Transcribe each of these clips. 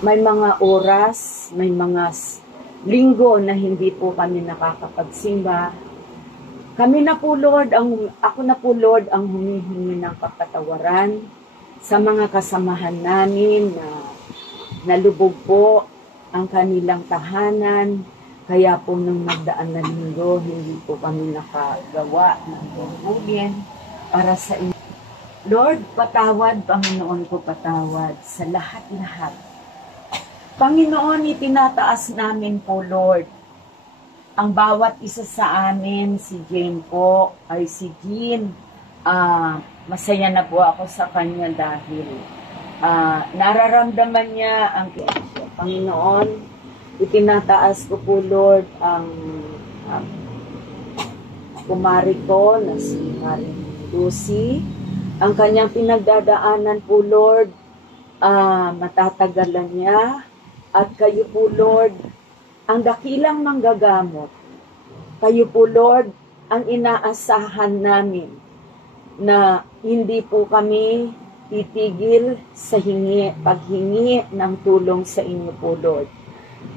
may mga oras, may mga linggo na hindi po kami nakakapagsimba. Ako na po Lord ang humihingi ng kapatawaran sa mga kasamahan namin na nalubog po ang kanilang tahanan. Kaya po nung nagdaan na linggo, hindi po kami nakagawa ng tungkulin para sa inyo. Lord, patawad, Panginoon ko, patawad sa lahat-lahat. Panginoon, itinataas namin po, Lord, ang bawat isa sa amin, si Jane po, ay si Jean. Masaya na po ako sa kanya dahil nararamdaman niya ang Panginoon. Itinataas ko po, Lord, ang kumari ko na si Maring Lucy. Ang kanyang pinagdadaanan po, Lord, matatagalan niya. At kayo po, Lord, ang dakilang manggagamot. Kayo po, Lord, ang inaasahan namin na hindi po kami titigil sa paghingi ng tulong sa inyo po, Lord.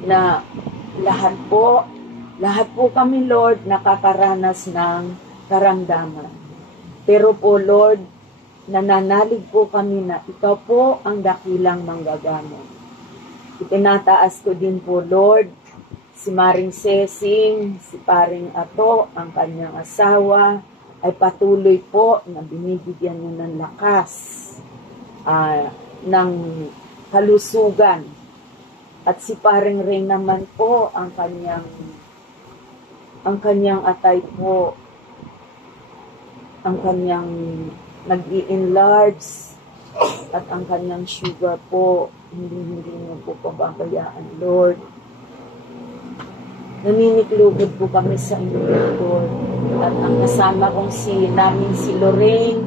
Na lahat po kami, Lord, nakakaranas ng karamdaman. Pero po, Lord, nananalig po kami na ikaw po ang dakilang manggagamot. Itinataas ko din po, Lord, si Maring Sesing, si Paring Ato, ang kanyang asawa, ay patuloy po na binibigyan niyo ng lakas, ng kalusugan. At si Paring Ray naman po, ang kanyang atay po, ang kanyang nag-i-enlarge, at ang kanyang sugar po, hindi niyo po pababayaan, Lord. Naniniklugod po kami sa inyo, Lord. At ang kasama kong si Lorraine,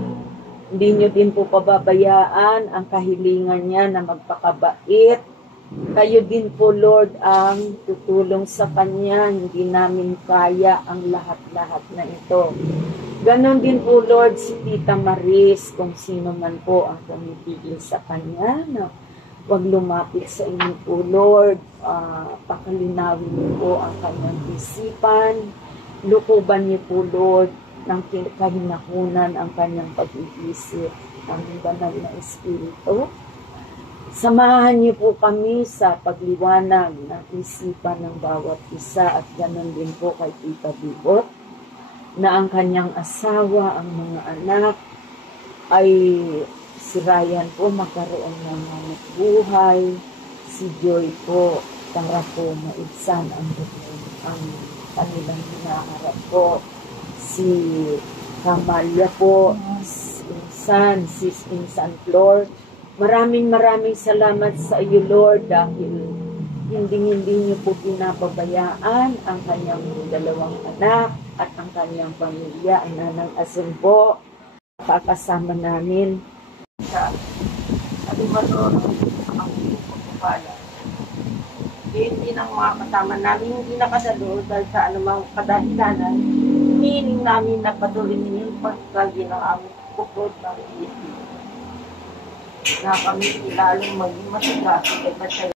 hindi niyo din po pababayaan ang kahilingan niya na magpakabait. Kayo din po, Lord, ang tutulong sa kanya. Hindi namin kaya ang lahat-lahat na ito. Ganon din po, Lord, si Tita Maris, kung sino man po ang pumipigil sa kanya, na huwag lumapit sa inyo po, Lord. Pakalinawin niyo po ang kanyang isipan. Lukuban niyo po, Lord, ng kahinahunan ang kanyang pag-iisip, ang banal na Espiritu. Samahan niyo po kami sa pagliwanag ng isipan ng bawat isa, at ganon din po kay Tita Bibot, na ang kanyang asawa, ang mga anak, ay si Ryan po magkaroon ng manat buhay, si Joy po, para po maibsan ang kanilang hinaharap po, si Kamalia po, Sis Insan Flor. Maraming salamat sa iyo, Lord, dahil hindi niyo po pinapabayaan ang kanyang dalawang anak at ang kanyang pamilya. Ang Nanang Asin po, kakasama namin sa Alimador, ang pagpapala. Hindi ng mga kasama namin, hindi nakasalo dahil sa anumang kadahilanan, hinihiling namin na patuloy ninyo pagkagi ng aming bukod ng isip. Na kami ilalong maging masigasig at